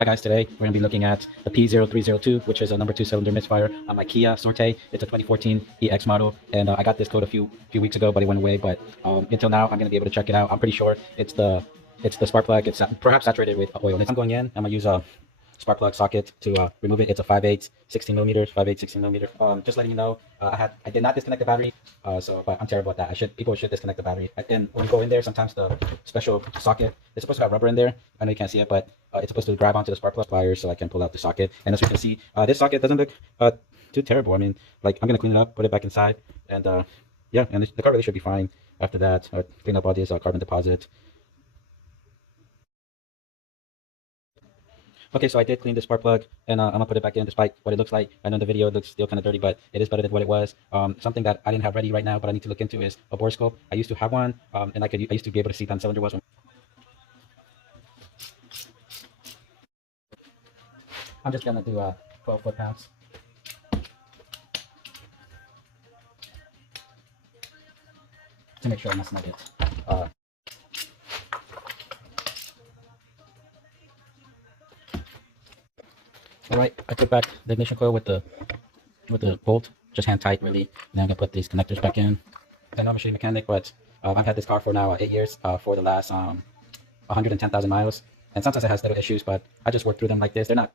Hi guys, today we're going to be looking at the P0302, which is a number 2 cylinder misfire on my Kia Sorte. It's a 2014 EX model, and I got this code a few weeks ago, but it went away. But until now, I'm going to be able to check it out. I'm pretty sure it's the spark plug. It's perhaps saturated with oil. I'm going in. I'm going to use a spark plug socket to remove it. It's a 5/8 16 millimeters, 5/8 16 millimeter. Just letting you know, I did not disconnect the battery, but I'm terrible at that. People should disconnect the battery. And when you go in there, sometimes the special socket is supposed to have rubber in there. I know you can't see it, but it's supposed to grab onto the spark plug pliers so I can pull out the socket. And as you can see, this socket doesn't look too terrible. I mean, like, I'm gonna clean it up, put it back inside, and yeah, and the car really should be fine after that. Clean up all these carbon deposits. Okay, so I did clean the spark plug, and I'm gonna put it back in despite what it looks like. I know in the video it looks still kind of dirty, but it is better than what it was. Something that I didn't have ready right now, but I need to look into is a bore scope. I used to have one, and I used to be able to see down cylinder was. I'm just gonna do 12 foot-pounds. To make sure I'm not snug it. All right, I took back the ignition coil with the bolt, just hand tight really. Now I'm gonna put these connectors back in. I know I'm a shitty mechanic, but I've had this car for now 8 years, for the last 110,000 miles, and sometimes it has little issues, but I just work through them like this. They're not